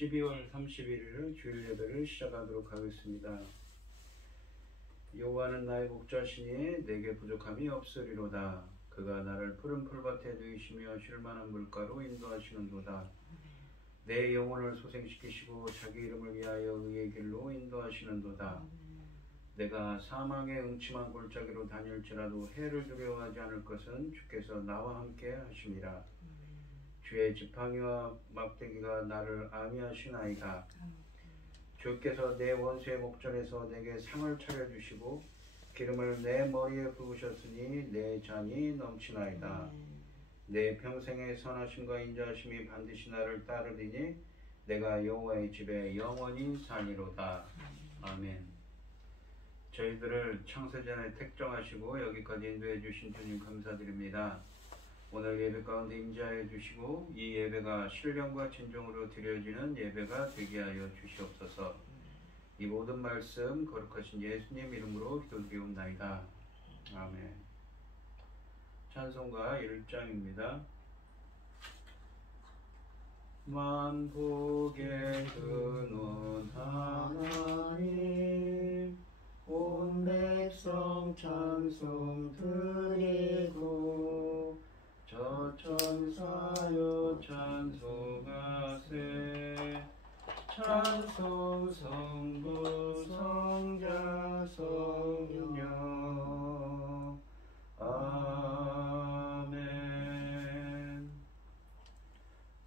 12월 31일 주일 예배를 시작하도록 하겠습니다. 여호와는 나의 목자시니 내게 부족함이 없으리로다. 그가 나를 푸른 풀밭에 누이시며 쉴 만한 물가로 인도하시는도다. 내 영혼을 소생시키시고 자기 이름을 위하여 의의 길로 인도하시는도다. 내가 사망의 음침한 골짜기로 다닐지라도 해를 두려워하지 않을 것은 주께서 나와 함께 하심이라. 주의 지팡이와 막대기가 나를 안위하시나이다. 주께서 내 원수의 목전에서 내게 상을 차려주시고 기름을 내 머리에 부으셨으니 내 잔이 넘치나이다. 내 평생의 선하심과 인자하심이 반드시 나를 따르리니 내가 여호와의 집에 영원히 사니로다. 아멘. 저희들을 창세전에 택정하시고 여기까지 인도해 주신 주님 감사드립니다. 오늘 예배 가운데 임재하여 주시고 이 예배가 신령과 진정으로 드려지는 예배가 되게 하여 주시옵소서. 이 모든 말씀 거룩하신 예수님 이름으로 기도드리옵나이다. 아멘. 찬송가 1장입니다. 만복의 근원 하나님 온 백성 찬송 드리고 저 천사여 찬송하세. 찬송 성부 성자 성령 아멘.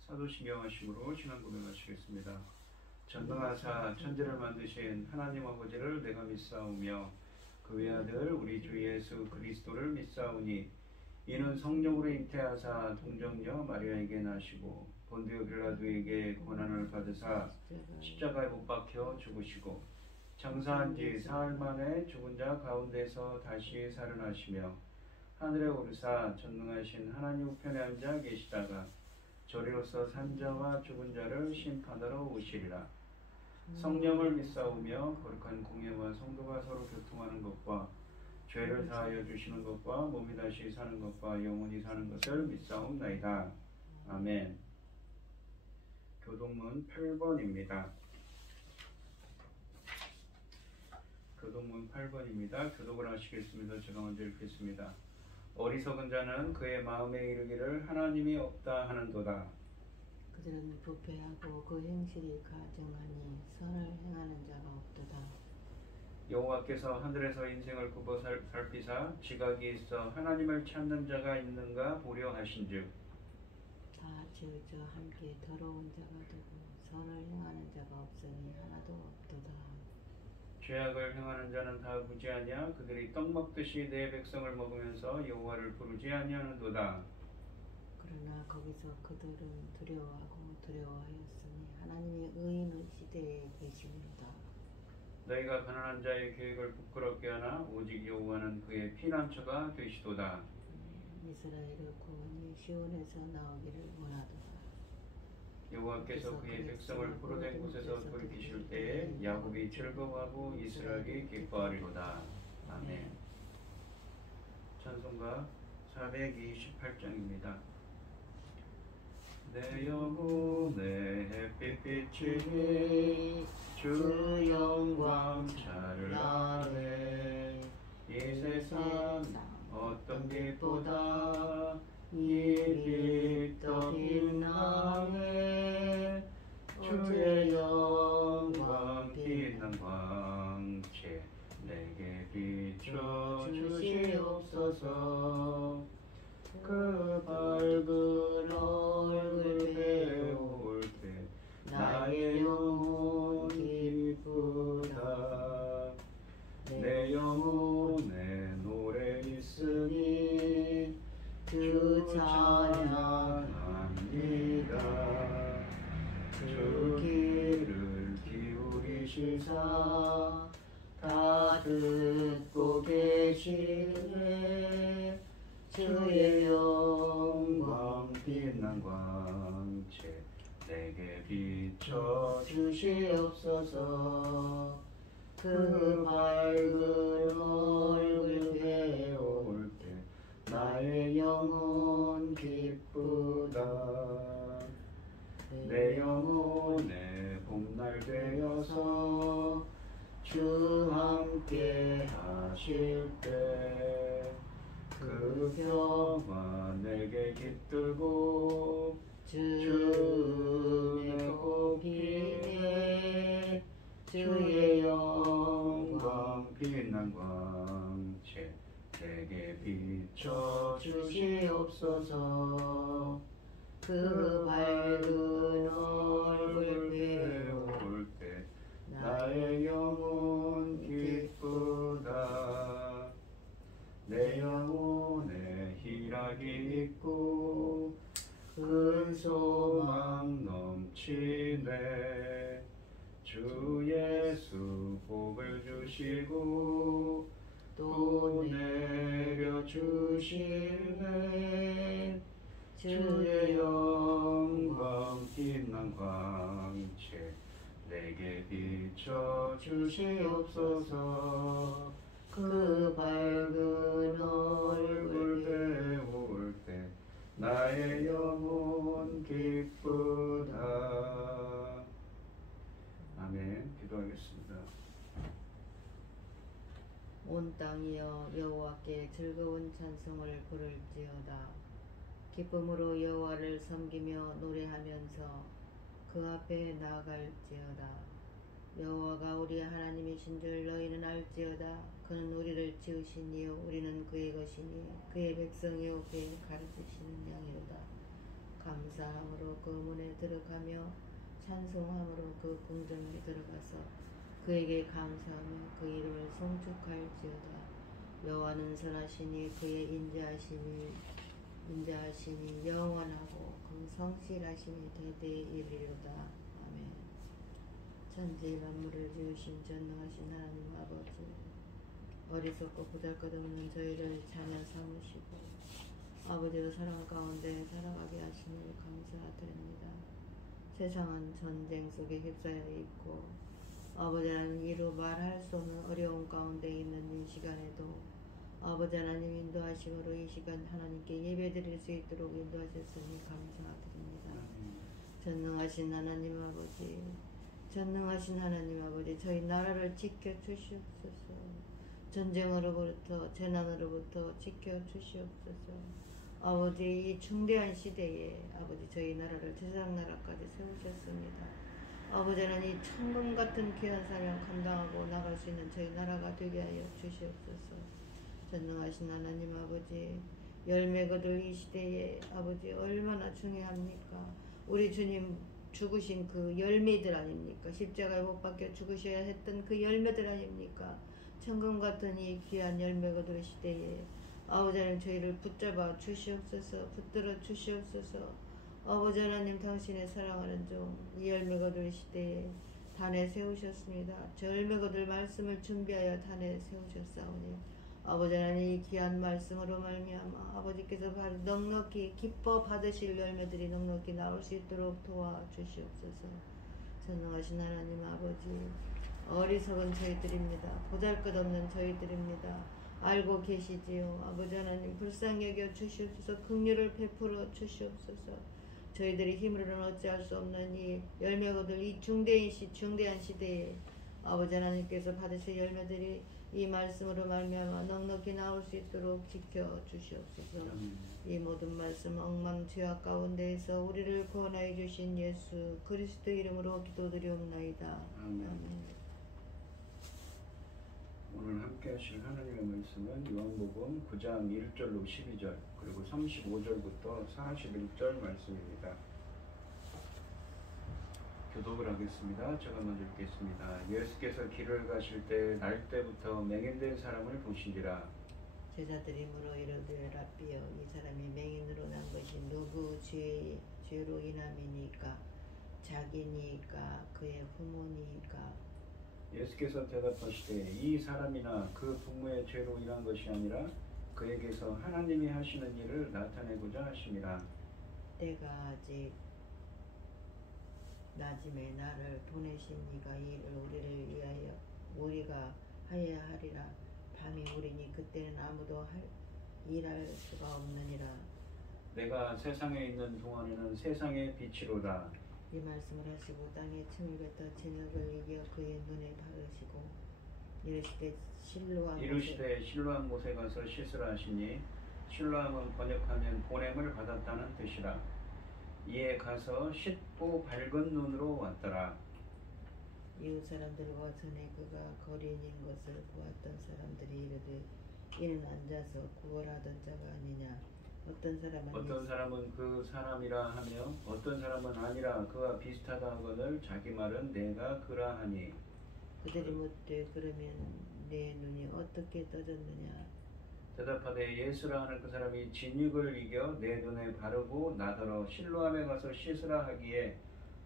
사도신경 하심으로 신앙 고백하시겠습니다. 전능하사 천지를 만드신 하나님 아버지를 내가 믿사오며 그 외아들 우리 주 예수 그리스도를 믿사오니 이는 성령으로 잉태하사 동정녀 마리아에게 나시고 본디오 빌라도에게 고난을 받으사 십자가에 못 박혀 죽으시고 장사한 지 사흘 만에 죽은 자 가운데서 다시 살아나시며 하늘에 오르사 전능하신 하나님 우편에 앉아 계시다가 저리로서 산 자와 죽은 자를 심판하러 오시리라. 성령을 믿사오며 거룩한 공예와 성도가 서로 교통하는 것과 죄를 사하여 주시는 것과 몸이 다시 사는 것과 영원히 사는 것을 믿사옵나이다. 아멘. 교동문 8번입니다. 교동문 8번입니다. 교독을 하시겠습니다. 제가 먼저 읽겠습니다. 어리석은 자는 그의 마음에 이르기를 하나님이 없다 하는도다. 그들은 부패하고 그 행실이 가증하니 선을 행하는 자가 없도다. 여호와께서 하늘에서 인생을 굽어 살피사 지각이 있어 하나님을 찾는 자가 있는가 보려 하신즉 다 지어져 함께 더러운 자가 되고 선을 행하는 자가 없으니 하나도 없도다. 죄악을 행하는 자는 다 무지하냐? 그들이 떡 먹듯이 내 백성을 먹으면서 여호와를 부르지 아니하는도다. 그러나 거기서 그들은 두려워하였으니 하나님의 의인의 시대에 계시니라. 너희가 가난한 자의 계획을 부끄럽게 하나 오직 여호와는 그의 피난처가 되시도다. 이스라엘의 구원이 시온에서 나오기를 원하도다. 여호와께서 그의 백성을 포로된 곳에서 돌이키실 때에 야곱이 즐거워하고 이스라엘이 기뻐하리로다. 아멘. 찬송가 428장입니다. 내 영혼의 햇빛 비치니 주 영광 찬란해. 이 세상 어떤 빛보다 이 빛 더 빛나네. 주의 영광 빛난 광채 내게 비춰 주시옵소서. 그 밝은 얼굴 배울 때 나의 영혼 기쁘다. 내 영혼에 노래 있으니 주 찬양합니다. 주 귀를 기울이시사 다 듣고 계시네. 주의 영광 빛난 광채 내게 비춰 주시옵소서. 그 밝은 얼굴 배울 때 나의 영혼 기쁘다. 내 영혼에 잘 되어서 주 함께 하실 때 그 평화 내게 깃들고 주의 꽃피네 주의 영광 빛난 광채 내게 비춰 주시옵소서 그 밝은 얼굴 배울 때 나의 영혼 기쁘다 내 영혼에 희락이 있고 큰 소망 넘치네 주 예수 복을 주시고 또 내려주시네 주의 영광 빛난 광채 내게 비춰 주시옵소서 그 밝은 얼굴 배울 때 나의 영혼 기쁘다. 아멘. 기도하겠습니다. 온 땅이여 여호와께 즐거운 찬송을 부를지어다. 기쁨으로 여호와를 섬기며 노래하면서 그 앞에 나아갈지어다. 여호와가 우리 하나님이신 줄 너희는 알지어다. 그는 우리를 지으신 이요 우리는 그의 것이니 그의 백성이요 그의 가르치시는 양이로다. 감사함으로 그 문에 들어가며 찬송함으로 그 궁정에 들어가서 그에게 감사하며 그 이름을 송축할지어다. 여호와는 선하시니 그의 인자하심이 영원하고 그 성실하심이 대대에 이르리로다. 아멘. 천지 만물을 지으신 전능하신 하나님 아버지, 어리석고 보잘것없는 저희를 자녀 삼으시고 아버지로 사랑 가운데 살아가게 하시니 감사드립니다. 세상은 전쟁 속에 휩싸여 있고 아버지는 이루 말할 수 없는 어려움 가운데 있는 이 시간에도 아버지 하나님 인도하심으로 이 시간 하나님께 예배드릴 수 있도록 인도하셨으니 감사드립니다. 전능하신 하나님 아버지, 전능하신 하나님 아버지, 저희 나라를 지켜주시옵소서. 전쟁으로부터 재난으로부터 지켜주시옵소서. 아버지, 이 중대한 시대에 아버지 저희 나라를 세상 나라까지 세우셨습니다. 아버지는 이 천금 같은 귀한 사명 감당하고 나갈 수 있는 저희 나라가 되게 하여 주시옵소서. 전능하신 하나님 아버지, 열매 거둘 이 시대에 아버지 얼마나 중요합니까? 우리 주님 죽으신 그 열매들 아닙니까? 십자가에 못 박혀 죽으셔야 했던 그 열매들 아닙니까? 천금 같은 이 귀한 열매 거둘 시대에 아버지 하나님 저희를 붙잡아 주시옵소서. 붙들어 주시옵소서. 아버지 하나님 당신의 사랑하는 종 이 열매 거둘 시대에 단에 세우셨습니다. 저 열매 거둘 말씀을 준비하여 단에 세우셨사오니 아버지 하나님 이 귀한 말씀으로 말미암아 아버지께서 넉넉히 기뻐 받으실 열매들이 넉넉히 나올 수 있도록 도와주시옵소서. 전능하신 하나님 아버지, 어리석은 저희들입니다. 보잘것없는 저희들입니다. 알고 계시지요. 아버지 하나님 불쌍히 여겨 주시옵소서. 긍휼을 베풀어 주시옵소서. 저희들이 힘으로는 어찌할 수 없는 이 열매 거둘 이 중대한 시대에 아버지 하나님께서 받으실 열매들이 이 말씀으로 말미암아 넉넉히 나올 수 있도록 지켜 주시옵소서. 이 모든 말씀 엉망 죄악 가운데에서 우리를 구원하여 주신 예수 그리스도 이름으로 기도드리옵나이다. 아멘. 오늘 함께 하실 하나님의 말씀은 요한복음 9장 1절로 12절 그리고 35절부터 41절 말씀입니다. 교독을 하겠습니다. 제가 먼저 읽겠습니다. 예수께서 길을 가실 때 날 때부터 맹인된 사람을 보시니라. 제자들이 물어 이르되 라삐여 이 사람이 맹인으로 난 것이 누구 죄로 인함이니까 자기니까 그의 부모니까. 예수께서 대답하시되 이 사람이나 그 부모의 죄로 인한 것이 아니라 그에게서 하나님이 하시는 일을 나타내고자 하심이라. 때가 아직 낮음에 나를 보내신 이가 이 일을 우리를 위하여 우리가 하여야 하리라. 밤이 오리니 그때는 아무도 일할 수가 없느니라. 내가 세상에 있는 동안에는 세상의 빛이로다. 이 말씀을 하시고 땅에 침을 뱉어 진흙을 이겨 그의 눈에 바르시고 이르시되 실로암 못에 가서 씻으라 하시니 실로암은 번역하면 보냄을 받았다는 뜻이라. 이에 가서 씻고 밝은 눈으로 왔더라. 이웃 사람들과 전에 그가 거린인 것을 보았던 사람들이 이르되 이는 앉아서 구걸하던 자가 아니냐. 어떤 사람은 그 사람이라 하며 어떤 사람은 아니라 그와 비슷하다 하거늘 자기 말은 내가 그라 하니. 그들이 묻되 그러면 내 눈이 어떻게 떠졌느냐. 대답하되 예수라 하는 그 사람이 진육을 이겨 내 눈에 바르고 나더러 실로암에 가서 씻으라 하기에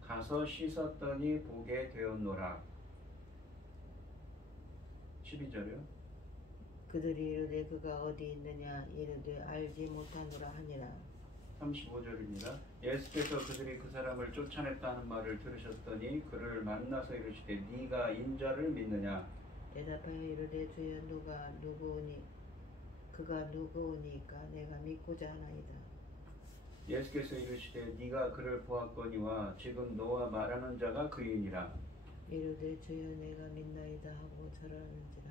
가서 씻었더니 보게 되었노라. 12절이요. 그들이 이르되 그가 어디 있느냐. 이르되 알지 못하노라 하니라. 35절입니다. 예수께서 그들이 그 사람을 쫓아냈다는 말을 들으셨더니 그를 만나서 이르시되 네가 인자를 믿느냐. 대답하여 이르되 주여 그가 누구오니까 내가 믿고자 하나이다. 예수께서 이르시되 네가 그를 보았거니와 지금 너와 말하는 자가 그이니라. 이르되 주여 내가 믿나이다 하고 절하는지라.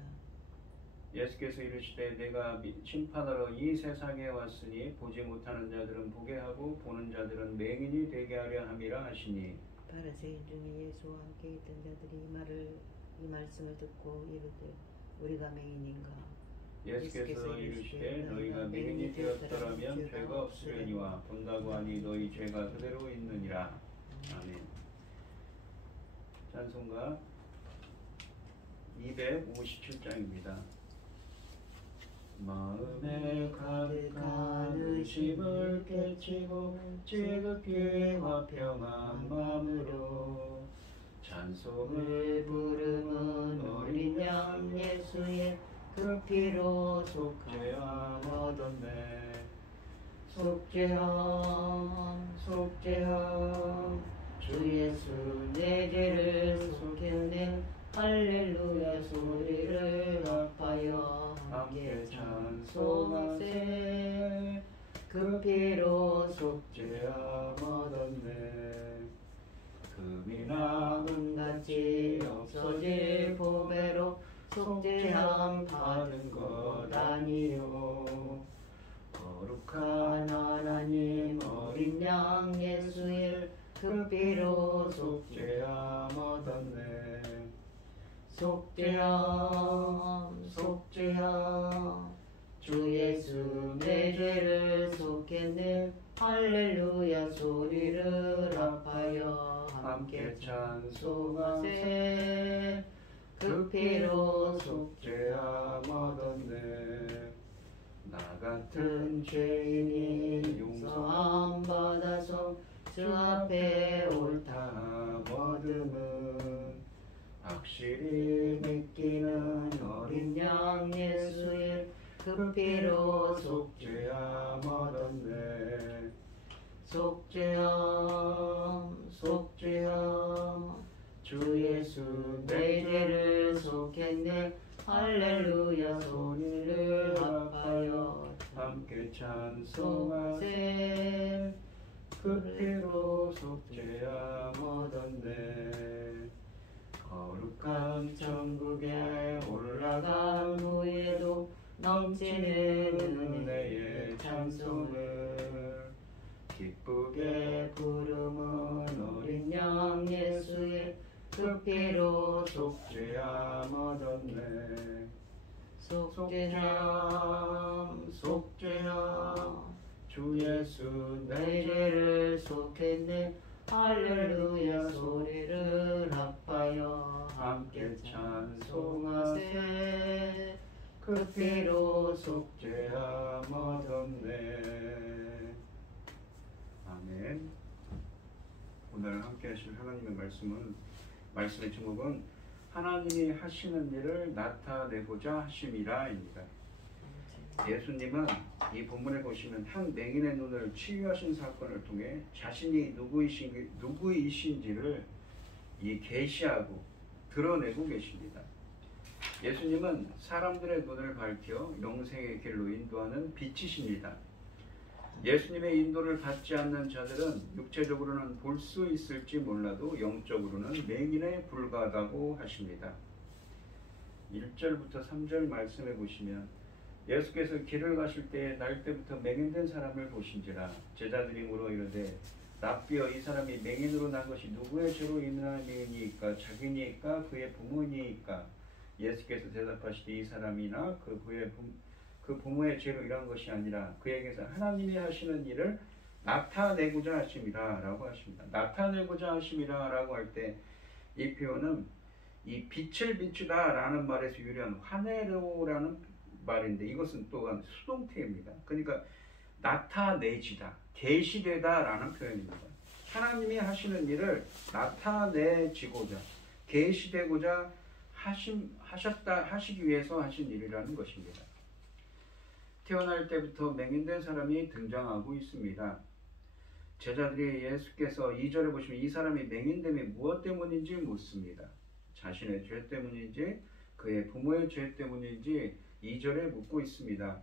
예수께서 이르시되 내가 심판하러 이 세상에 왔으니 보지 못하는 자들은 보게 하고 보는 자들은 맹인이 되게 하려 함이라 하시니. 바리새인 중에 예수와 함께 있던 자들이 이 말씀을 듣고 이르되 우리가 맹인인가. 예수께서 이르시되 너희가 맹인이 되었더라면 죄가 없으려니와 본다고 하니 너희 죄가 그대로 있느니라. 아멘. 찬송가 257장입니다. 마음에 가득한 의심을 깨치고 지극히 화평한 마음으로 찬송을 부르는 어린 양 예수의 그 피로 속죄함 얻었네. 속죄함 속죄함 주 예수 내 죄를 속였네. 할렐루야 소리를 합하여 함께 찬송하세. 그 피로 속죄함 얻었네. 금이나 은같이 없어질 보배로 속죄함 받은 것 아니요. 거룩한 하나님 어린 양 예수의 그 피로 속죄함 얻었네. 속죄함 속죄함 주 예수 내 죄를 속했네. 할렐루야 소리를 합하여 함께 찬송하세. 그 피로 속죄함 얻었네. 나 같은 죄인이 용서함 받아서 주 앞에 옳다함 얻음은 확실히 믿기는 어린 양 예수의 그 피로 속죄함 얻었네. 속죄함 속죄함 주 예수 내 죄를 속했네. 할렐루야 소리를 합하여 함께 찬송하세. 그 피로 속죄함 얻었네. 거룩한 천국에 올라간 후에도 넘치는 은혜의 찬송을 기쁘게 부르는 어린 양 예수의 그 피로 속죄함 얻었네. 속죄함 속죄함 주 예수 내 죄를 속했네. 할렐루야 소리를 합하여 함께 찬송하세. 그 피로 속죄함 얻었네. 아멘. 오늘 함께 하실 하나님의 말씀의 제목은 하나님이 하시는 일을 나타내고자 하심이라입니다. 예수님은 이 본문에 보시면 한 맹인의 눈을 치유하신 사건을 통해 자신이 누구이신지를 계시하고 드러내고 계십니다. 예수님은 사람들의 눈을 밝혀 영생의 길로 인도하는 빛이십니다. 예수님의 인도를 받지 않는 자들은 육체적으로는 볼 수 있을지 몰라도 영적으로는 맹인에 불과하다고 하십니다. 1절부터 3절 말씀해 보시면 예수께서 길을 가실 때에 날 때부터 맹인된 사람을 보신지라 제자들이 물어 이르되 랍비여 이 사람이 맹인으로 난 것이 누구의 죄로 인하니이까 자기니이까 그의 부모니이까 예수께서 대답하시되 이 사람이나 그 부모의 죄로 일한 것이 아니라 그에게서 하나님이 하시는 일을 나타내고자 하심이라 라고 하십니다. 나타내고자 하심이라 라고 할 때 이 표현은 이 빛을 비추다 라는 말에서 유래한 화네로라는 말인데 이것은 또한 수동태입니다. 그러니까 나타내지다, 계시되다 라는 표현입니다. 하나님이 하시는 일을 나타내지고자, 계시되고자 하시기 위해서 하신 일이라는 것입니다. 태어날 때부터 맹인된 사람이 등장하고 있습니다. 제자들이 예수께서 2절에 보시면 이 사람이 맹인됨이 무엇 때문인지 묻습니다. 자신의 죄 때문인지 그의 부모의 죄 때문인지 2절에 묻고 있습니다.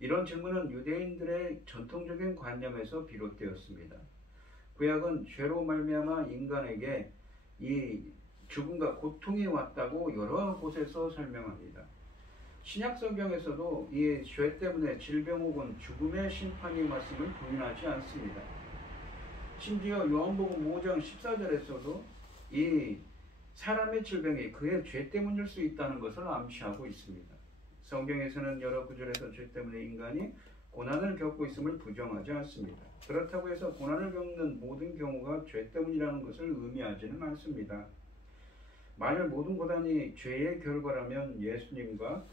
이런 질문은 유대인들의 전통적인 관념에서 비롯되었습니다. 구약은 죄로 말미암아 인간에게 이 죽음과 고통이 왔다고 여러 곳에서 설명합니다. 신약 성경에서도 이 죄 때문에 질병 혹은 죽음의 심판이 왔음을 부인하지 않습니다. 심지어 요한복음 5장 14절에서도 이 사람의 질병이 그의 죄 때문일 수 있다는 것을 암시하고 있습니다. 성경에서는 여러 구절에서 죄 때문에 인간이 고난을 겪고 있음을 부정하지 않습니다. 그렇다고 해서 고난을 겪는 모든 경우가 죄 때문이라는 것을 의미하지는 않습니다. 만일 모든 고난이 죄의 결과라면 예수님과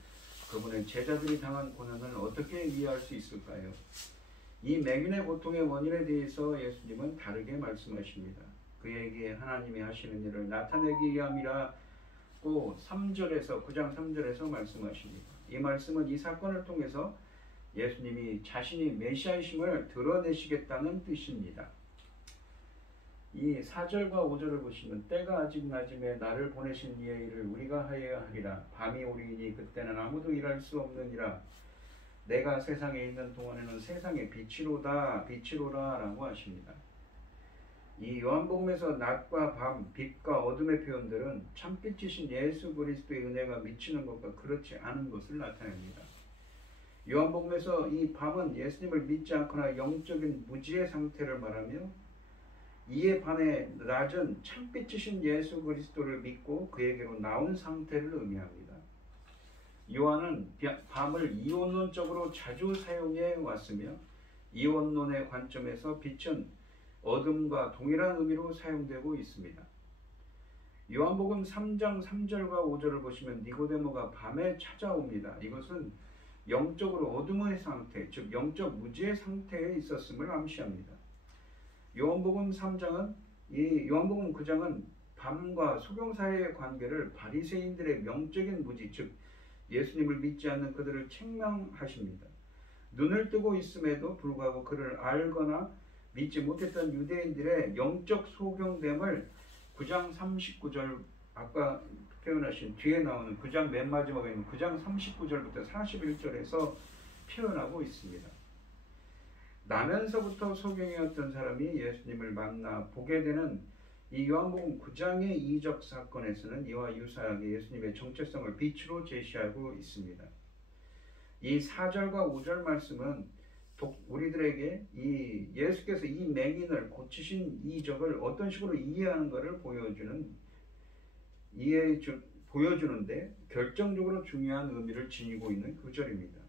그분의 제자들이 당한 고난을 어떻게 이해할 수 있을까요? 이 맹인의 고통의 원인에 대해서 예수님은 다르게 말씀하십니다. 그에게 하나님이 하시는 일을 나타내기 위함이라고 9장 3절에서 말씀하십니다. 이 말씀은 이 사건을 통해서 예수님이 자신이 메시아이심을 드러내시겠다는 뜻입니다. 이 4절과 5절을 보시면 때가 아직 낮음에 나를 보내신 이의 일을 우리가 하여야 하리라. 밤이 오리니 그때는 아무도 일할 수 없느니라. 내가 세상에 있는 동안에는 세상의 빛이로다 라고 하십니다. 이 요한복음에서 낮과 밤, 빛과 어둠의 표현들은 참빛이신 예수 그리스도의 은혜가 미치는 것과 그렇지 않은 것을 나타냅니다. 요한복음에서 이 밤은 예수님을 믿지 않거나 영적인 무지의 상태를 말하며 이에 반해 낮은 참빛이신 예수 그리스도를 믿고 그에게로 나온 상태를 의미합니다. 요한은 밤을 이원론적으로 자주 사용해 왔으며 이원론의 관점에서 빛은 어둠과 동일한 의미로 사용되고 있습니다. 요한복음 3장 3절과 5절을 보시면 니고데모가 밤에 찾아옵니다. 이것은 영적으로 어둠의 상태, 즉 영적 무지의 상태에 있었음을 암시합니다. 요한복음 9장은 밤과 소경 사이의 관계를 바리새인들의 명적인 무지, 즉 예수님을 믿지 않는 그들을 책망하십니다. 눈을 뜨고 있음에도 불구하고 그를 알거나 믿지 못했던 유대인들의 영적 소경됨을 9장 39절 아까 표현하신 뒤에 나오는 9장 맨 마지막에 있는 9장 39절부터 41절에서 표현하고 있습니다. 나면서부터 소경이었던 사람이 예수님을 만나 보게 되는 이 요한복음 9장의 이적 사건에서는 이와 유사하게 예수님의 정체성을 빛으로 제시하고 있습니다. 이 4절과 5절 말씀은 우리들에게 이 예수께서 이 맹인을 고치신 이적을 어떤 식으로 이해하는가를 보여주는데 결정적으로 중요한 의미를 지니고 있는 구절입니다.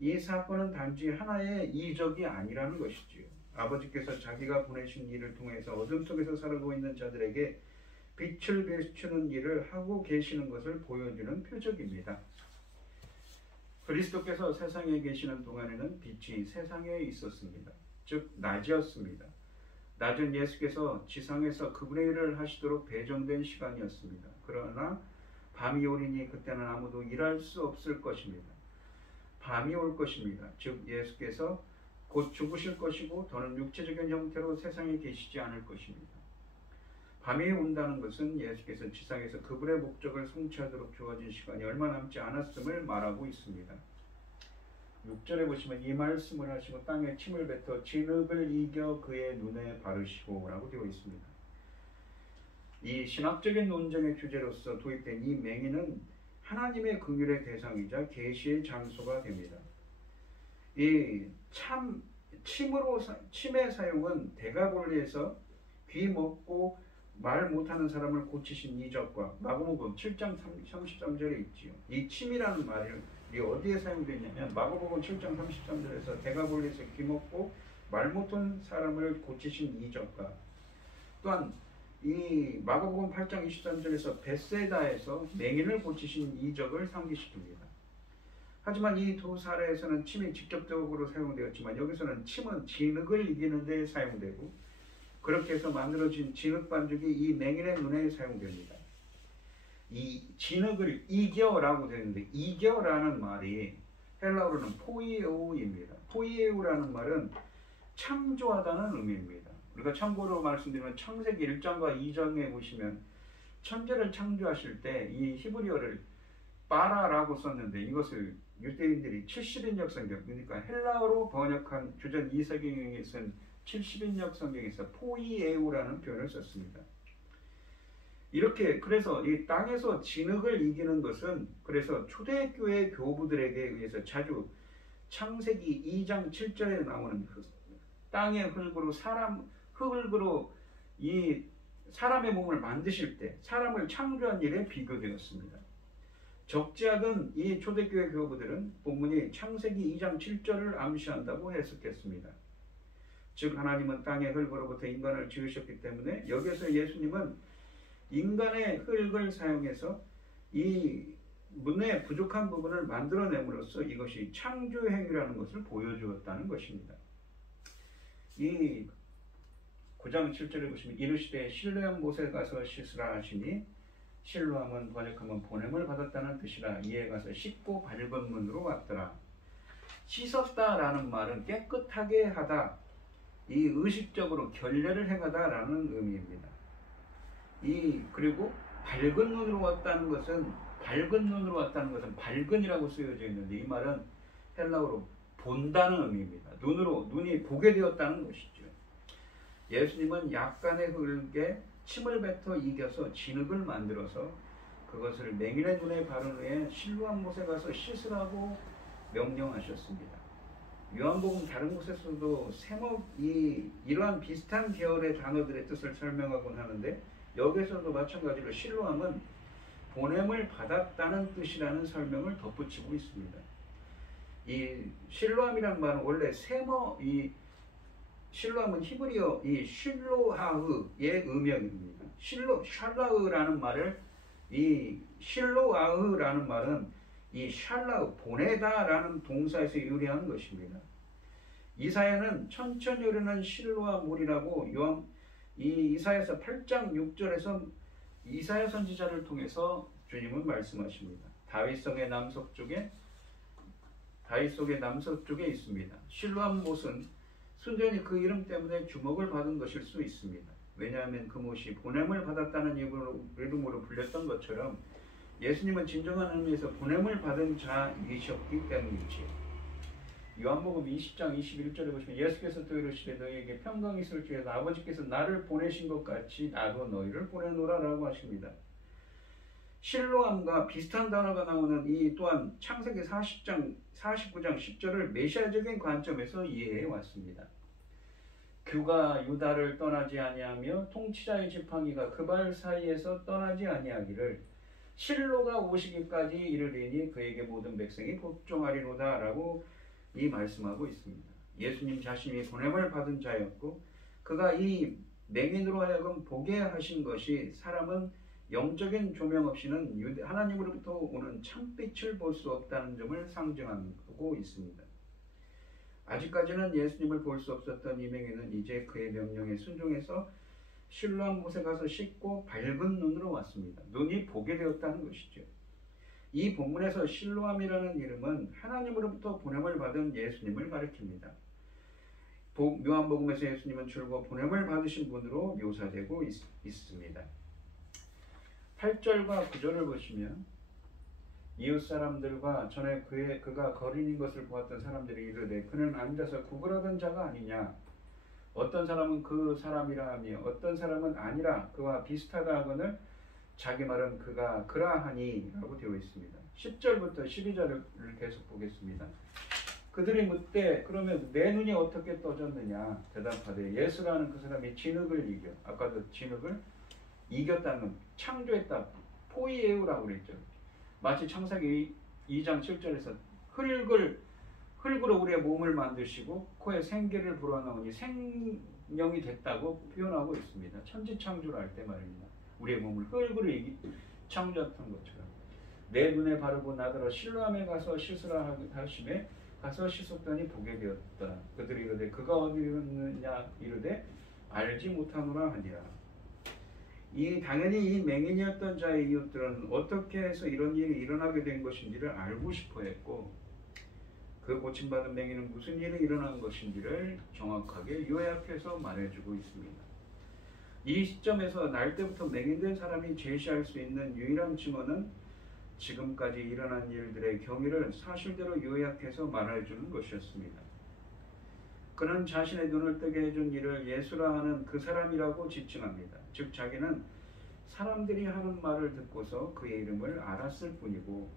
이 사건은 단지 하나의 이적이 아니라는 것이지요. 아버지께서 자기가 보내신 일을 통해서 어둠 속에서 살고 있는 자들에게 빛을 비추는 일을 하고 계시는 것을 보여주는 표적입니다. 그리스도께서 세상에 계시는 동안에는 빛이 세상에 있었습니다. 즉 낮이었습니다. 낮은 예수께서 지상에서 그분의 일을 하시도록 배정된 시간이었습니다. 그러나 밤이 오리니 그때는 아무도 일할 수 없을 것입니다. 밤이 올 것입니다. 즉 예수께서 곧 죽으실 것이고 더는 육체적인 형태로 세상에 계시지 않을 것입니다. 밤이 온다는 것은 예수께서 지상에서 그분의 목적을 성취하도록 주어진 시간이 얼마 남지 않았음을 말하고 있습니다. 6절에 보시면 이 말씀을 하시고 땅에 침을 뱉어 진흙을 이겨 그의 눈에 바르시고 라고 되어 있습니다. 이 신학적인 논쟁의 주제로서 도입된 이 맹인은 하나님의 긍휼의 대상이자 계시의 장소가 됩니다. 이 침의 사용은 대가볼리에서 귀 먹고 말 못하는 사람을 고치신 이적과 마가복음 7장 33절에 있지요. 이 침이라는 말이 어디에 사용되냐면 마가복음 7장 33절에서 대가볼리에서 귀 먹고 말 못하는 사람을 고치신 이적과 또한 이 마가복음 8장 23절에서 벳세다에서 맹인을 고치신 이적을 상기시킵니다. 하지만 이 두 사례에서는 침이 직접적으로 사용되었지만 여기서는 침은 진흙을 이기는 데 사용되고 그렇게 해서 만들어진 진흙 반죽이 이 맹인의 눈에 사용됩니다. 이 진흙을 이겨라고 되는데 이겨라는 말이 헬라어로는 포이에오입니다. 포이에오라는 말은 창조하다는 의미입니다. 우리가 참고로 말씀드리면 창세기 1장과 2장에 보시면 천지를 창조하실 때 이 히브리어를 바라라고 썼는데 이것을 유대인들이 70인역 성경, 그러니까 헬라어로 번역한 주전 2서경에 쓴 70인역 성경에서 포이에우라는 표현을 썼습니다. 이렇게 그래서 이 땅에서 진흙을 이기는 것은 그래서 초대교회 교부들에게 의해서 자주 창세기 2장 7절에 나오는 땅의 흙으로 이 사람의 몸을 만드실 때 사람을 창조한 일에 비교되었습니다. 적지 않은 이 초대교회 교부들은 본문이 창세기 2장 7절을 암시한다고 해석했습니다. 즉 하나님은 땅의 흙으로부터 인간을 지으셨기 때문에 여기서 예수님은 인간의 흙을 사용해서 이 문의 부족한 부분을 만들어냄으로써 이것이 창조행위라는 것을 보여주었다는 것입니다. 이 9장 7절에 보시면 이르시되 실로암 못에 가서 씻으라 하시니 실로암은 번역하면 보냄을 받았다는 뜻이라 이에 가서 씻고 밝은 눈으로 왔더라. 씻었다라는 말은 깨끗하게 하다, 이 의식적으로 결례를 행하다라는 의미입니다. 그리고 밝은 눈으로 왔다는 것은 밝은이라고 쓰여져 있는데 이 말은 헬라어로 본다는 의미입니다. 눈이 보게 되었다는 것이죠. 예수님은 약간의 흙에 침을 뱉어 이겨서 진흙을 만들어서 그것을 맹인의 눈에 바른 후에 실로암 못에 가서 씻으라고 명령하셨습니다. 요한복음 다른 곳에서도 이러한 비슷한 계열의 단어들의 뜻을 설명하곤 하는데 여기서도 마찬가지로 실로암은 보냄을 받았다는 뜻이라는 설명을 덧붙이고 있습니다. 이 실로암이란 말은 원래 실로암은 히브리어 이 실로하흐의 음역입니다. 샬라흐라는 말을 이 실로아흐라는 말은 이 샬라흐 보내다라는 동사에서 유래한 것입니다. 이사야는 천천히 흐르는 실로아 물이라고 이사야서 8장 6절에서 이사야 선지자를 통해서 주님은 말씀하십니다. 다윗 속의 남서쪽 쪽에 있습니다. 실로암 못은 순전히 그 이름 때문에 주목을 받은 것일 수 있습니다. 왜냐하면 그 못이 보냄을 받았다는 이름으로 불렸던 것처럼 예수님은 진정한 의미에서 보냄을 받은 자이셨기 때문이지요. 요한복음 20장 21절에 보시면 예수께서 또 이르시되 너희에게 평강이 있을지어다 아버지께서 나를 보내신 것 같이 나도 너희를 보내노라 라고 하십니다. 실로암과 비슷한 단어가 나오는 이 또한 창세기 49장 10절을 메시아적인 관점에서 이해해 왔습니다. 규가 유다를 떠나지 아니하며 통치자의 지팡이가 그 발 사이에서 떠나지 아니하기를 실로가 오시기까지 이르리니 그에게 모든 백성이 복종하리로다 라고 이 말씀하고 있습니다. 예수님 자신이 보냄을 받은 자였고 그가 이 맹인으로 하여금 보게 하신 것이 사람은 영적인 조명 없이는 하나님으로부터 오는 참빛을 볼 수 없다는 점을 상징하고 있습니다. 아직까지는 예수님을 볼 수 없었던 이 맹인은 이제 그의 명령에 순종해서 실로암 못에 가서 씻고 밝은 눈으로 왔습니다. 눈이 보게 되었다는 것이죠. 이 본문에서 실로암이라는 이름은 하나님으로부터 보냄을 받은 예수님을 가리킵니다. 요한복음에서 예수님은 줄곧 보냄을 받으신 분으로 묘사되고 있습니다. 8절과 9절을 보시면 이웃 사람들과 전에 그가 거린인 것을 보았던 사람들이 이르되 그는 앉아서 구걸하던 자가 아니냐. 어떤 사람은 그 사람이라 하며 어떤 사람은 아니라 그와 비슷하다 하거늘 자기 말은 그가 그라하니 라고 되어 있습니다. 10절부터 12절을 계속 보겠습니다. 그들이 묻되 그러면 내 눈이 어떻게 떠졌느냐. 대답하되 예수라는 그 사람이 진흙을 이겨, 아까도 진흙을 이겼다는, 창조했다, 포이에우라고 그랬죠. 마치 창세기 2장 7절에서 흙으로 우리의 몸을 만드시고 코에 생기를 불어넣으니 생명이 됐다고 표현하고 있습니다. 천지창조를 할 때 말입니다. 우리의 몸을 흙으로 창조했던 것처럼 내 눈에 바르고 나더러 실로암에 가서 씻으라 하심에 가서 씻었더니 보게 되었다. 그들이 이르되 그가 어디 있느냐 이르되 알지 못하노라 하니라. 당연히 이 맹인이었던 자의 이웃들은 어떻게 해서 이런 일이 일어나게 된 것인지를 알고 싶어 했고, 그 고침받은 맹인은 무슨 일이 일어난 것인지를 정확하게 요약해서 말해주고 있습니다. 이 시점에서 날 때부터 맹인된 사람이 제시할 수 있는 유일한 증언은 지금까지 일어난 일들의 경위를 사실대로 요약해서 말해주는 것이었습니다. 그는 자신의 눈을 뜨게 해준 일을 예수라 하는 그 사람이라고 지칭합니다. 즉 자기는 사람들이 하는 말을 듣고서 그의 이름을 알았을 뿐이고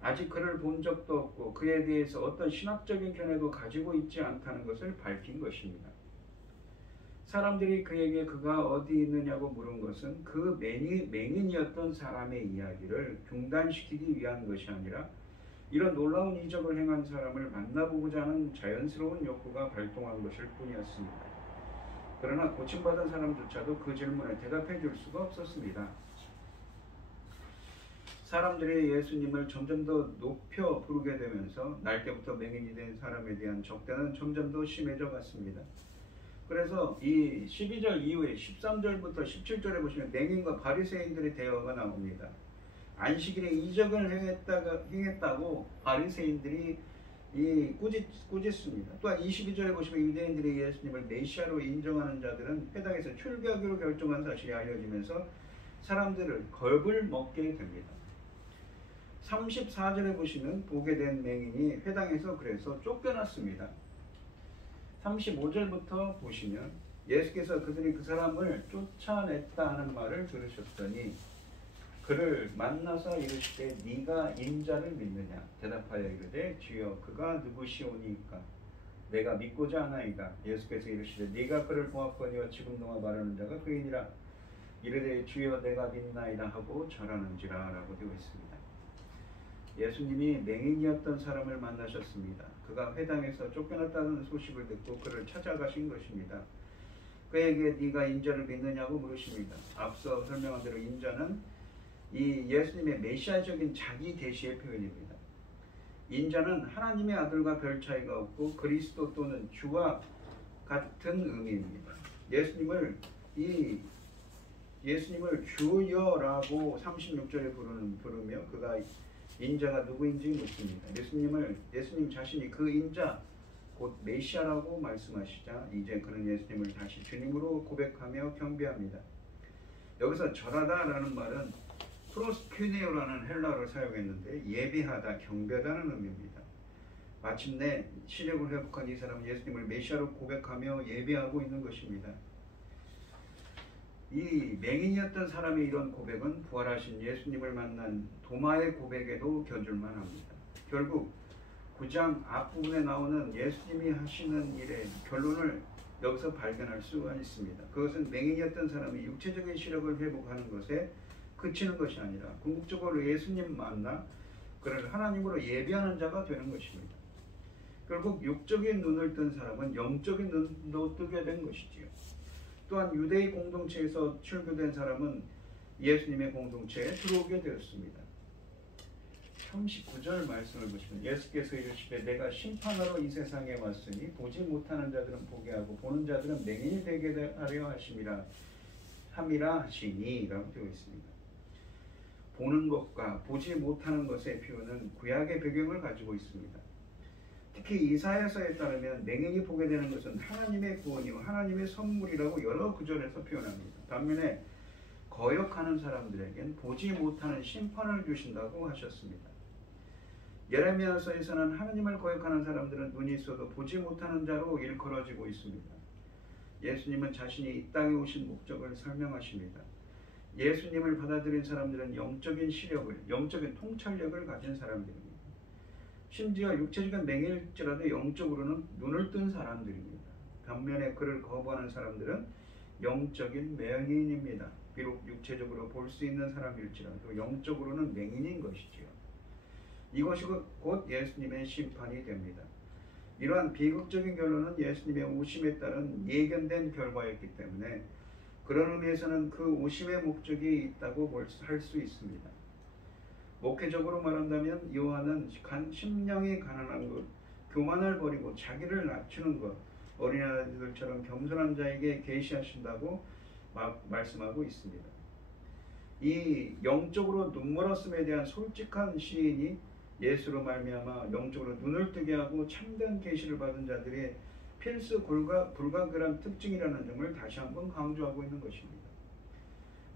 아직 그를 본 적도 없고 그에 대해서 어떤 신학적인 견해도 가지고 있지 않다는 것을 밝힌 것입니다. 사람들이 그에게 그가 어디 있느냐고 물은 것은 그 맹인이었던 사람의 이야기를 중단시키기 위한 것이 아니라 이런 놀라운 이적을 행한 사람을 만나보고자 하는 자연스러운 욕구가 발동한 것일 뿐이었습니다. 그러나 고침받은 사람조차도 그 질문에 대답해 줄 수가 없었습니다. 사람들이 예수님을 점점 더 높여 부르게 되면서 날 때부터 맹인이 된 사람에 대한 적대는 점점 더 심해져 갔습니다. 그래서 이 12절 이후에 13절부터 17절에 보시면 맹인과 바리새인들의 대화가 나옵니다. 안식일에 이적을 행했다고 바리새인들이 꾸짖습니다. 또한 22절에 보시면 유대인들이 예수님을 메시아로 인정하는 자들은 회당에서 출교하기로 결정한 사실이 알려지면서 사람들을 겁을 먹게 됩니다. 34절에 보시면 보게 된 맹인이 회당에서 그래서 쫓겨났습니다. 35절부터 보시면 예수께서 그들이 그 사람을 쫓아냈다 하는 말을 들으셨더니 그를 만나서 이르시되 네가 인자를 믿느냐. 대답하여 이르되 주여 그가 누구시오니까 내가 믿고자 하나이다. 예수께서 이르시되 네가 그를 보았거니와 지금 너와 말하는 자가 그이니라. 이르되 주여 내가 믿나이다 하고 절하는지라 라고 되어 있습니다. 예수님이 맹인이었던 사람을 만나셨습니다. 그가 회당에서 쫓겨났다는 소식을 듣고 그를 찾아가신 것입니다. 그에게 네가 인자를 믿느냐고 물으십니다. 앞서 설명한 대로 인자는 이 예수님의 메시아적인 자기 계시의 표현입니다. 인자는 하나님의 아들과 별 차이가 없고 그리스도 또는 주와 같은 의미입니다. 예수님을 주여라고 36절에 부르며 그가 인자가 누구인지 묻습니다. 예수님 자신이 그 인자 곧 메시아라고 말씀하시자 이제 그는 예수님을 다시 주님으로 고백하며 경배합니다. 여기서 절하다라는 말은 프로스큐네오라는 헬라어를 사용했는데 예배하다, 경배하다는 의미입니다. 마침내 시력을 회복한 이 사람은 예수님을 메시아로 고백하며 예배하고 있는 것입니다. 이 맹인이었던 사람의 이런 고백은 부활하신 예수님을 만난 도마의 고백에도 겨줄만 합니다. 결국 9장 앞부분에 나오는 예수님이 하시는 일의 결론을 여기서 발견할 수가 있습니다. 그것은 맹인이었던 사람이 육체적인 시력을 회복하는 것에 그치는 것이 아니라 궁극적으로 예수님 만나 그를 하나님으로 예배하는 자가 되는 것입니다. 결국 육적인 눈을 뜬 사람은 영적인 눈도 뜨게 된 것이지요. 또한 유대의 공동체에서 출교된 사람은 예수님의 공동체에 들어오게 되었습니다. 39절 말씀을 보시면 예수께서 이르시되 내가 심판하러 이 세상에 왔으니 보지 못하는 자들은 보게 하고 보는 자들은 맹인이 되게 하려 하심이라 하시니 라고 되어 있습니다. 보는 것과 보지 못하는 것의 표현은 구약의 배경을 가지고 있습니다. 특히 이사야서에 따르면 맹인이 보게 되는 것은 하나님의 구원이요 하나님의 선물이라고 여러 구절에서 표현합니다. 반면에 거역하는 사람들에겐 보지 못하는 심판을 주신다고 하셨습니다. 예레미야서에서는 하나님을 거역하는 사람들은 눈이 있어도 보지 못하는 자로 일컬어지고 있습니다. 예수님은 자신이 이 땅에 오신 목적을 설명하십니다. 예수님을 받아들인 사람들은 영적인 시력을, 영적인 통찰력을 가진 사람들입니다. 심지어 육체적인 맹일지라도 영적으로는 눈을 뜬 사람들입니다. 반면에 그를 거부하는 사람들은 영적인 맹인입니다. 비록 육체적으로 볼 수 있는 사람일지라도 영적으로는 맹인인 것이지요. 이것이 곧 예수님의 심판이 됩니다. 이러한 비극적인 결론은 예수님의 오심에 따른 예견된 결과였기 때문에 그런 의미에서는 그 오심의 목적이 있다고 할 수 있습니다. 목회적으로 말한다면 요한은 심령이 가난한 것, 교만을 버리고 자기를 낮추는 것, 어린아이들처럼 겸손한 자에게 계시하신다고 말씀하고 있습니다. 이 영적으로 눈멀었음에 대한 솔직한 시인이 예수로 말미암아 영적으로 눈을 뜨게 하고 참된 계시를 받은 자들의 필수 불가결한 특징이라는 점을 다시 한번 강조하고 있는 것입니다.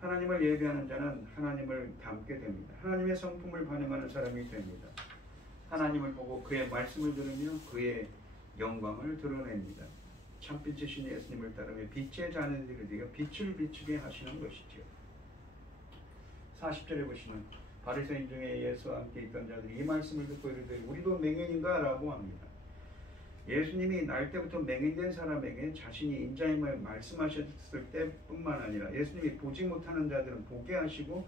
하나님을 예배하는 자는 하나님을 닮게 됩니다. 하나님의 성품을 반영하는 사람이 됩니다. 하나님을 보고 그의 말씀을 들으며 그의 영광을 드러냅니다. 참빛이신 예수님을 따르며 빛의 자녀들이 되어 빛을 비추게 하시는 것이죠. 40절에 보시면 바리새인 중에 예수와 함께 있던 자들이 이 말씀을 듣고 이르되 우리도 맹인인가? 라고 합니다. 예수님이 날 때부터 맹인된 사람에게 자신이 인자임을 말씀하셨을 때뿐만 아니라 예수님이 보지 못하는 자들은 보게 하시고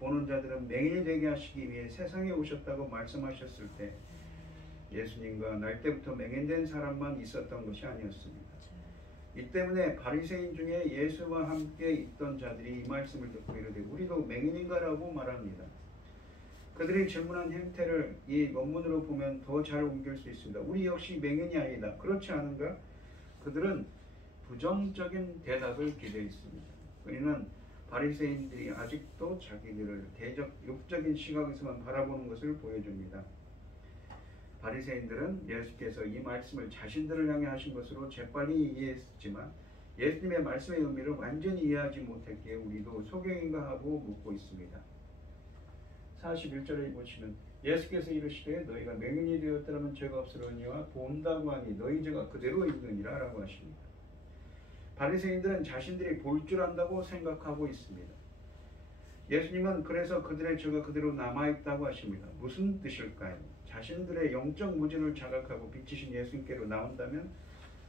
보는 자들은 맹인이 되게 하시기 위해 세상에 오셨다고 말씀하셨을 때 예수님과 날 때부터 맹인된 사람만 있었던 것이 아니었습니다. 이 때문에 바리새인 중에 예수와 함께 있던 자들이 이 말씀을 듣고 이르되 우리도 맹인인가? 라고 말합니다. 그들이 질문한 행태를 이 원문으로 보면 더 잘 옮길 수 있습니다. 우리 역시 맹인이 아니다. 그렇지 않은가? 그들은 부정적인 대답을 기대했습니다. 그이는 바리새인들이 아직도 자기들을 육적인 시각에서만 바라보는 것을 보여줍니다. 바리새인들은 예수께서 이 말씀을 자신들을 향해 하신 것으로 재빨리 이해했지만 예수님의 말씀의 의미를 완전히 이해하지 못했기에 우리도 소경인가 하고 묻고 있습니다. 41절에 보시면 예수께서 이르시되 너희가 맹인이 되었더라면 죄가 없으려니와 본다고 하니 너희 죄가 그대로 있느니라 라고 하십니다. 바리새인들은 자신들이 볼 줄 안다고 생각하고 있습니다. 예수님은 그래서 그들의 죄가 그대로 남아있다고 하십니다. 무슨 뜻일까요? 자신들의 영적 무지를 자각하고 빛이신 예수님께로 나온다면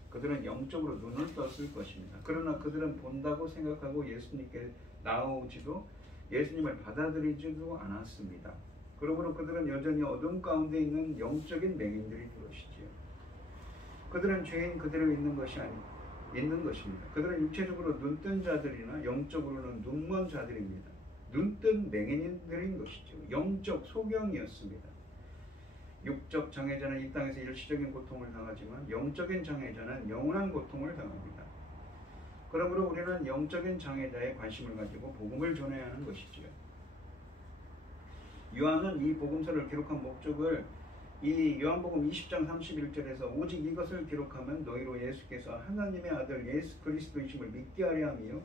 그들은 영적으로 눈을 떴을 것입니다. 그러나 그들은 본다고 생각하고 예수님께 나오지도 예수님을 받아들이지도 않았습니다. 그러므로 그들은 여전히 어둠 가운데 있는 영적인 맹인들이 되었지요. 그들은 죄인 그대로 있는 것입니다. 그들은 육체적으로 눈뜬 자들이나 영적으로는 눈먼 자들입니다. 눈뜬 맹인들인 것이죠. 영적 소경이었습니다. 육적 장애자는 이 땅에서 일시적인 고통을 당하지만 영적인 장애자는 영원한 고통을 당합니다. 그러므로 우리는 영적인 장애자에 관심을 가지고 복음을 전해야 하는 것이지요. 요한은 이 복음서를 기록한 목적을 이 요한복음 20장 31절에서 오직 이것을 기록하면 너희로 예수께서 하나님의 아들 예수 그리스도이심을 믿게 하려 함이요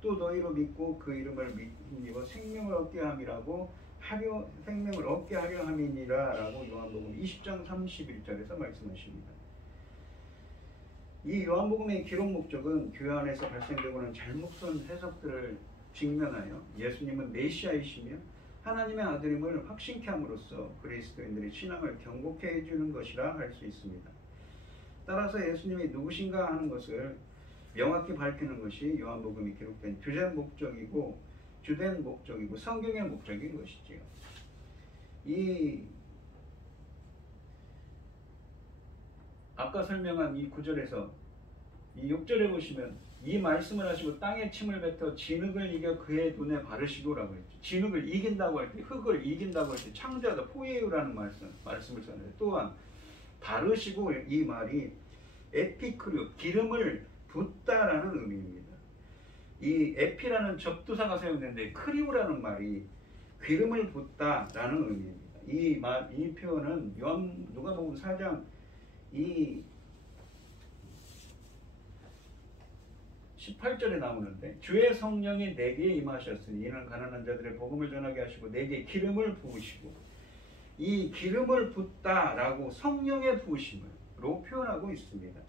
또 너희로 믿고 그 이름을 믿어 생명을 얻게 하려 함이니라 라고 요한복음 20장 31절에서 말씀하십니다. 이 요한복음의 기록 목적은 교회 안에서 발생되고는 잘못된 해석들을 직면하여 예수님은 메시아이시며 하나님의 아들임을 확신케 함으로써 그리스도인들의 신앙을 경고케 해주는 것이라 할 수 있습니다. 따라서 예수님이 누구신가 하는 것을 명확히 밝히는 것이 요한복음이 기록된 주된 목적이고 성경의 목적인 것이지요. 아까 설명한 이 9절에서 이 6절에 보시면 이 말씀을 하시고 땅에 침을 뱉어 진흙을 이겨 그의 눈에 바르시고라고 했죠. 진흙을 이긴다고 할 때, 흙을 이긴다고 할 때 창조하다 포에우라는 말씀을 썼는데 또한 바르시고 이 말이 에피크류 기름을 붓다라는 의미입니다. 이 에피라는 접두사가 사용되는데 크리우라는 말이 기름을 붓다라는 의미입니다. 이 표현은 누가복음 4장 이 18절에 나오는데 주의 성령이 내게 임하셨으니 이는 가난한 자들의 복음을 전하게 하시고 내게 기름을 부으시고 이 기름을 붓다라고 성령의 부으심으로 표현하고 있습니다.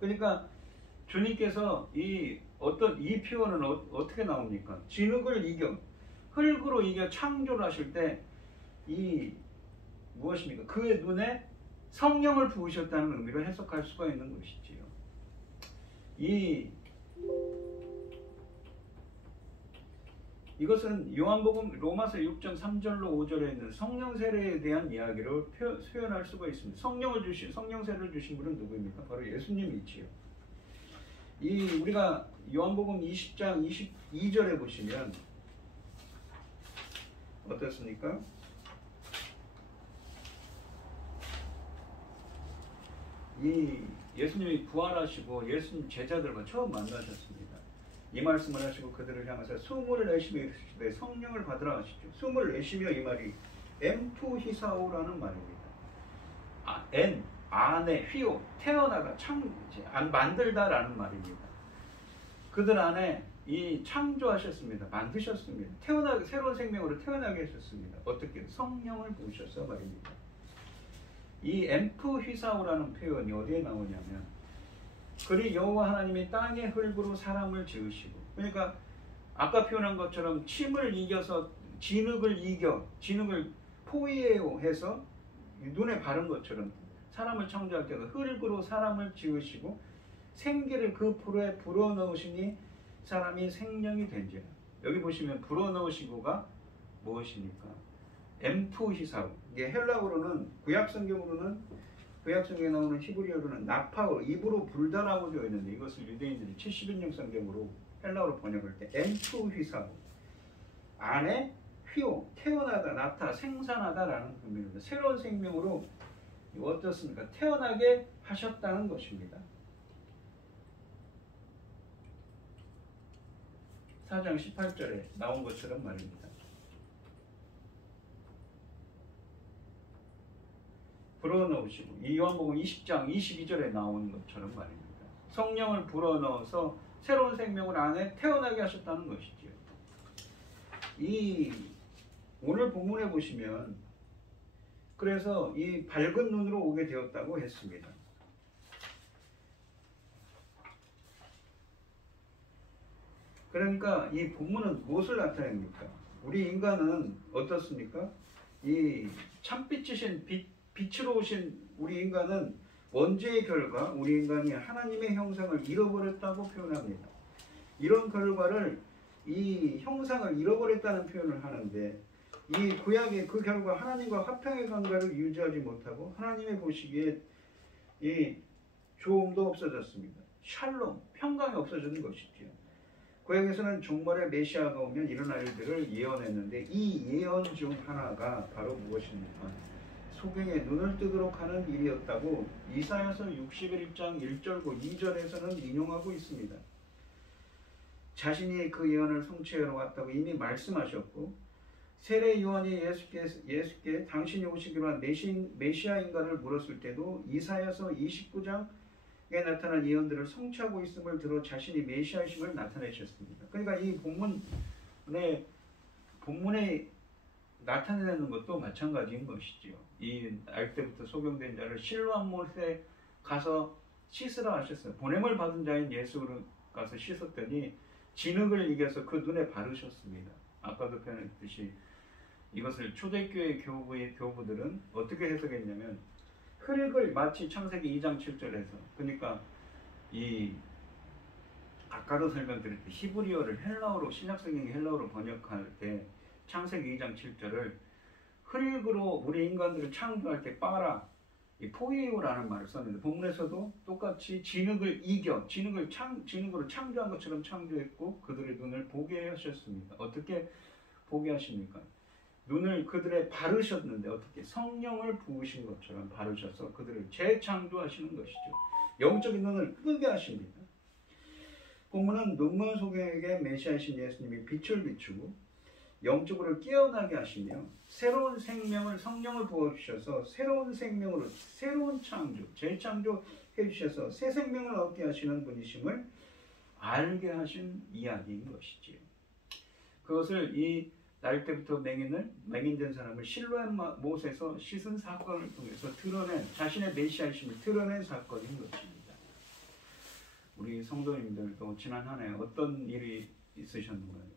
그러니까 주님께서 이 표현은 어떻게 나옵니까? 진흙을 이겨, 흙으로 이겨 창조를 하실 때 이 무엇입니까? 그의 눈에 성령을 부으셨다는 의미로 해석할 수가 있는 것이지요. 이것은 요한복음 로마서 6장 3절로 5절에 있는 성령 세례에 대한 이야기로 표현할 수가 있습니다. 성령 세례를 주신 분은 누구입니까? 바로 예수님이지요. 우리가 요한복음 20장 22절에 보시면 어떻습니까? 예수님이 부활하시고 예수님 제자들과 처음 만나셨습니다. 이 말씀을 하시고 그들을 향해서 숨을 내쉬며 이르시되 성령을 받으라 하시죠. 숨을 내쉬며 이 말이 엠푸히사오라는 말입니다. 안에 휘오 태어나다 만들다라는 말입니다. 그들 안에 창조하셨습니다. 만드셨습니다. 새로운 생명으로 태어나게 하셨습니다. 어떻게? 성령을 부으셔서 말입니다. 이 엠프휘사오라는 표현이 어디에 나오냐면 그리 여호와 하나님이 땅의 흙으로 사람을 지으시고, 그러니까 아까 표현한 것처럼 침을 이겨서 진흙을 포이에오 해서 눈에 바른 것처럼 사람을 창조할 때도 흙으로 사람을 지으시고 생기를 그 불에 불어넣으시니 사람이 생명이 된지라. 여기 보시면 불어넣으시고가 무엇입니까? 엠푸히사우. 이게 헬라어로는 구약 성경에 나오는 히브리어로는 나파어, 입으로 불다라고 되어 있는데 이것을 유대인들이 70인용 성경으로 헬라어로 번역할 때 엠푸히사우. 안에 휘오, 태어나다, 나타, 생산하다라는 의미입니다. 새로운 생명으로 어떻습니까? 태어나게 하셨다는 것입니다. 4장 18절에 나온 것처럼 말입니다. 불어넣으시고, 이 요한복음 20장 22절에 나오는 것처럼 말입니다. 성령을 불어넣어서 새로운 생명을 안에 태어나게 하셨다는 것이지요. 오늘 본문에 보시면 그래서 이 밝은 눈으로 오게 되었다고 했습니다. 그러니까 이 본문은 무엇을 나타냅니까? 우리 인간은 어떻습니까? 이 참빛이신 빛으로 오신 우리 인간은 원죄의 결과 우리 인간이 하나님의 형상을 잃어버렸다고 표현합니다. 이런 결과를 이 형상을 잃어버렸다는 표현을 하는데 이 구약의 그 결과 하나님과 화평의 관계를 유지하지 못하고 하나님의 보시기에 이 조음도 없어졌습니다. 샬롬, 평강이 없어지는 것이지요. 구약에서는 종말의 메시아가 오면 일어날 일들을 예언했는데 이 예언 중 하나가 바로 무엇입니까? 소경의 눈을 뜨도록 하는 일이었다고 이사야서 61장 1절과 2절에서는 인용하고 있습니다. 자신이 그 예언을 성취하러 왔다고 이미 말씀하셨고 세례 요한이 예수께 당신이 오시기로 한 메시아인가를 물었을 때도 이사야서 29장에 나타난 예언들을 성취하고 있음을 들어 자신이 메시아이심을 나타내셨습니다. 그러니까 이 본문에 나타내는 것도 마찬가지인 것이지요. 알 때부터 소경된 자를 실로암 못에 가서 씻으라 하셨어요. 보냄을 받은 자인 예수를 가서 씻었더니 진흙을 이겨서 그 눈에 바르셨습니다. 아까도 표현했듯이 이것을 초대교회 교부들은 어떻게 해석했냐면 흙을 마치 창세기 2장 7절에서 그러니까 아까도 설명드렸듯이 히브리어를 신약성경이 헬라어로 번역할 때 창세기 2장 7절을 흙으로 우리 인간들을 창조할 때 빠라 이 포이오라는 말을 썼는데 본문에서도 똑같이 진흙을 이겨 진흙으로 창조한 것처럼 창조했고 그들의 눈을 보게 하셨습니다. 어떻게 보게 하십니까? 눈을 그들의 바르셨는데 어떻게? 성령을 부으신 것처럼 바르셔서 그들을 재창조하시는 것이죠. 영적인 눈을 뜨게 하십니다. 본문은 눈먼 소경에게 메시아이신 예수님이 빛을 비추고 영적으로 깨어나게 하시며 새로운 생명을 성령을 부어주셔서 새로운 생명으로 새로운 창조, 재창조해 주셔서 새 생명을 얻게 하시는 분이심을 알게 하신 이야기인 것이지요. 그것을 이 날 때부터 맹인된 사람을 실로의 못에서 씻은 사건을 통해서 드러낸 자신의 메시아이심을 드러낸 사건인 것입니다. 우리 성도님들도 지난 한 해 어떤 일이 있으셨는가요?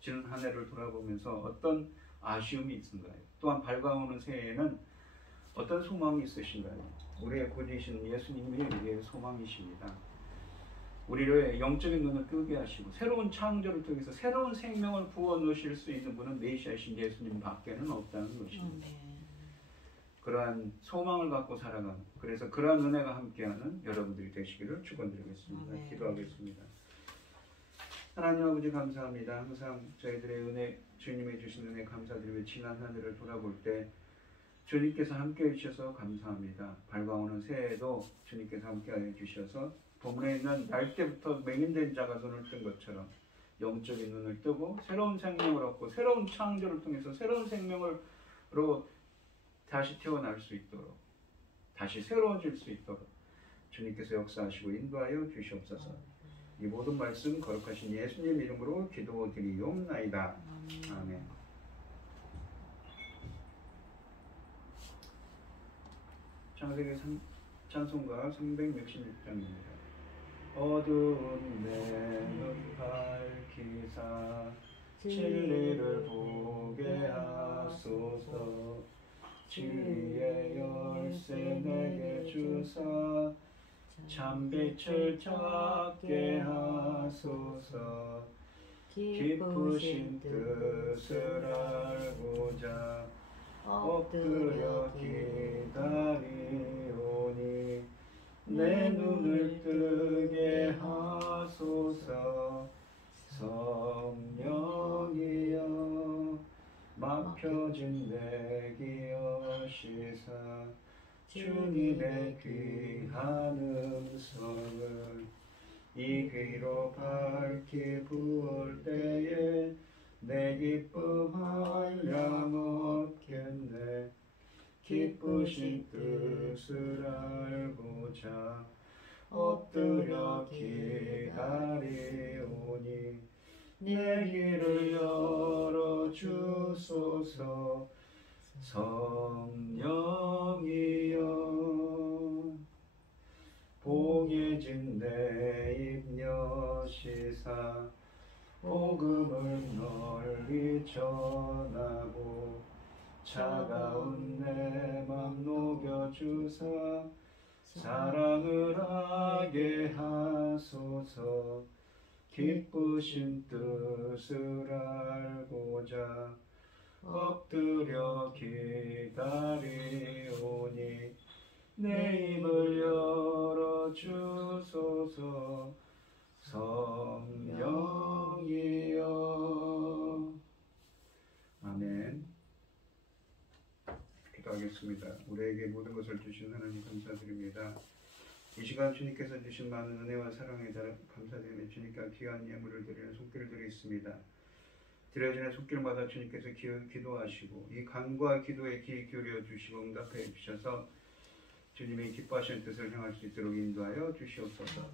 지난 한 해를 돌아보면서 어떤 아쉬움이 있은가요? 또한 밝아오는 새해에는 어떤 소망이 있으신가요? 우리의 구주이신 예수님이 우리의 소망이십니다. 우리를 영적인 눈을 뜨게 하시고 새로운 창조를 통해서 새로운 생명을 부어 넣으실 수 있는 분은 메시아이신 예수님 밖에는 없다는 것입니다. 그러한 소망을 갖고 살아가는, 그래서 그러한 은혜가 함께하는 여러분들이 되시기를 축원드리겠습니다. 기도하겠습니다. 하나님 아버지 감사합니다. 항상 저희들의 은혜, 주님이 주신 은혜 감사드리며 지난 한 해를 돌아볼 때 주님께서 함께해 주셔서 감사합니다. 밝아오는 새해에도 주님께서 함께해 주셔서 본문에 있는 날 때부터 맹인된 자가 눈을 뜬 것처럼 영적인 눈을 뜨고 새로운 생명을 얻고 새로운 창조를 통해서 새로운 생명으로 다시 태어날 수 있도록, 다시 새로워질 수 있도록 주님께서 역사하시고 인도하여 주시옵소서. 이 모든 말씀 거룩하신 예수님 이름으로 기도드리옵나이다. 아멘. 창세기 찬송가 366장입니다. 어두운 내 눈 밝히사 진리를 보게 하소서. 진리의 열쇠 내게 주사 참빛을 찾게 하소서. 기쁘신 뜻을 알고자 엎드려 기다리오니 내 눈을 뜨게 하소서. 성령이여 막혀진 내 기어시사 주님의 귀한 음성을 이 귀로 밝히 부을 때에 내 기쁨 한량 얻겠네. 기쁘신 뜻을 알고자 엎드려 기다리오니 내 길을 열어주소서. 성령이여 봉해진 내 입 여시사 복음을 널리 전하고 차가운 내 맘 녹여주사 사랑을 하게 하소서. 기쁘신 뜻을 알고자 엎드려 기다리오니 내 입을 열어주소서. 성령이여. 아멘. 기도하겠습니다. 우리에게 모든 것을 주신 하나님 감사드립니다. 이 시간 주님께서 주신 많은 은혜와 사랑에 따라 감사드리며 주님께 귀한 예물을 드리는 손길을 드리겠습니다. 드려지는 손길마다 주님께서 기도하시고 이 간구와 기도에 귀 기울여 주시고 응답해 주셔서 주님의 기뻐하시는 뜻을 향할 수 있도록 인도하여 주시옵소서.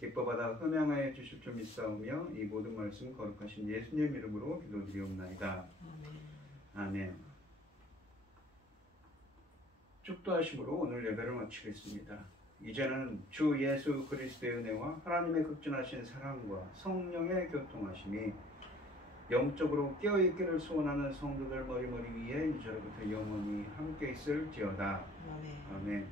기뻐받아 흠양하여 주실 줄 믿사오며 이 모든 말씀 거룩하신 예수님 이름으로 기도드리옵나이다. 아멘. 축도하심으로 오늘 예배를 마치겠습니다. 이제는 주 예수 그리스도의 은혜와 하나님의 극진하신 사랑과 성령의 교통하심이 영적으로 깨어있기를 소원하는 성도들 머리머리 위에 이제로부터 영원히 함께 있을지어다. 아멘.